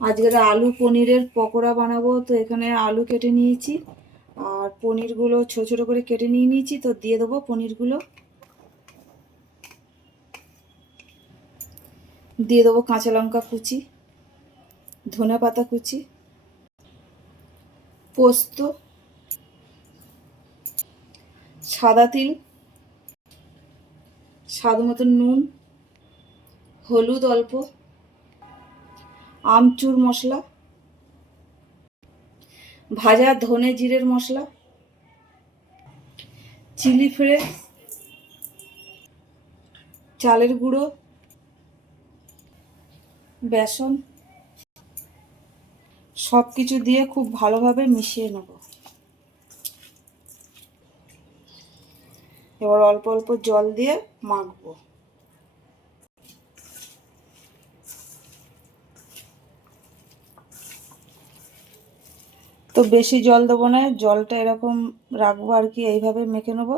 আজকের আলু পনিরের পকোড়া বানাবো। তো এখানে আলু কেটে নিয়েছি আর পনিরগুলো ছোট ছোট করে কেটে নিয়েছি। তো দিয়ে দেবো পনিরগুলো, দিয়ে দেবো কাঁচা লঙ্কা কুচি, ধনে পাতা কুচি, পোস্ত, সাদা তিল, স্বাদ মতন নুন, হলুদ অল্প, আমচুর মশলা, ভাজা ধনে জিরের মশলা, চিলি ফ্লেক্স, চালের গুঁড়ো, বেসন, সব কিছু দিয়ে খুব ভালোভাবে মিশিয়ে নেব। এবার অল্প অল্প জল দিয়ে মাখবো। তো বেশি জল দেবো না, জলটা এরকম রাখবো আর কি, এইভাবে মেখে নেবো।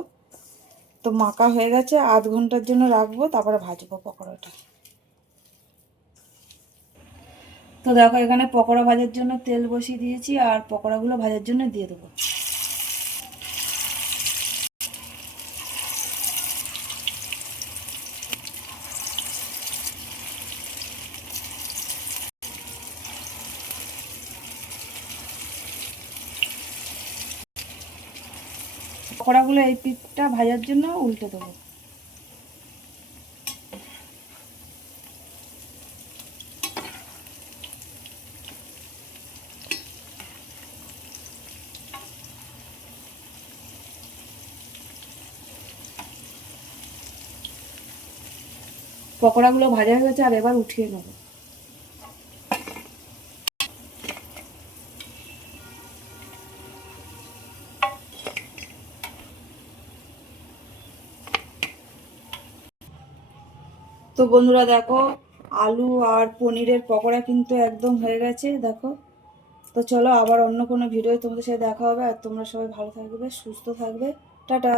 তো মাখা হয়ে গেছে, আধ ঘন্টার জন্য রাখবো, তারপরে ভাজবো পকোড়াটা। তো দেখো এখানে পকোড়া ভাজার জন্য তেল বসিয়ে দিয়েছি আর পকোড়াগুলো ভাজার জন্য দিয়ে দেবো। পকোড়াগুলো এই পিঠটা ভাজার জন্য উল্টে দেবো। পকোড়াগুলো ভাজা হয়ে গেছে আর এবার উঠিয়ে নেবো। তো বন্ধুরা দেখো, আলু আর পনিরের পকোড়া কিন্তু একদম হয়ে গেছে দেখো। তো চলো আবার অন্য কোনো ভিডিও তোমাদের সাথে দেখা হবে। আর তোমরা সবাই ভালো থাকবে, সুস্থ থাকবে। টাটা।